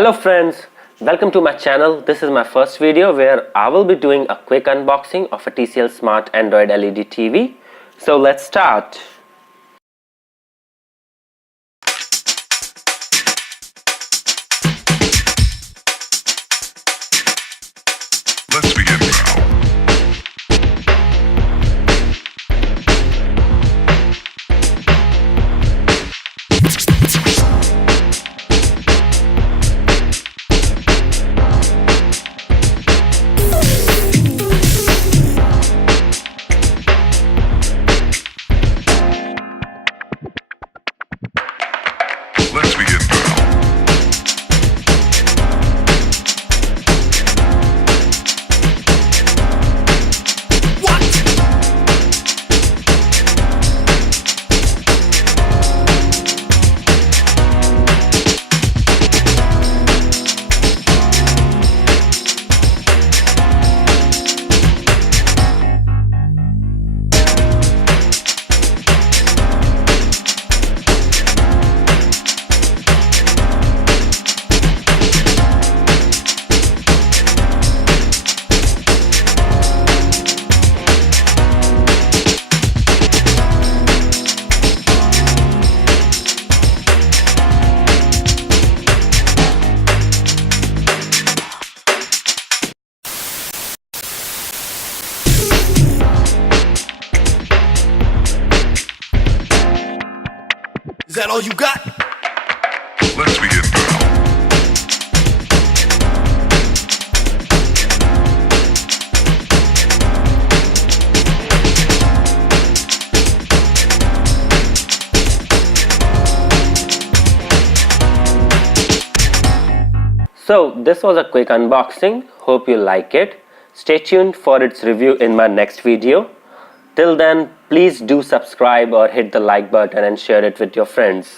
Hello friends, welcome to my channel. This is my first video where I will be doing a quick unboxing of a TCL Smart Android LED TV. So let's start. Let's begin now. Let's begin now. Is that all you got? Let's begin now. So this was a quick unboxing. Hope you like it. Stay tuned for its review in my next video. Till then, please do subscribe or hit the like button and share it with your friends.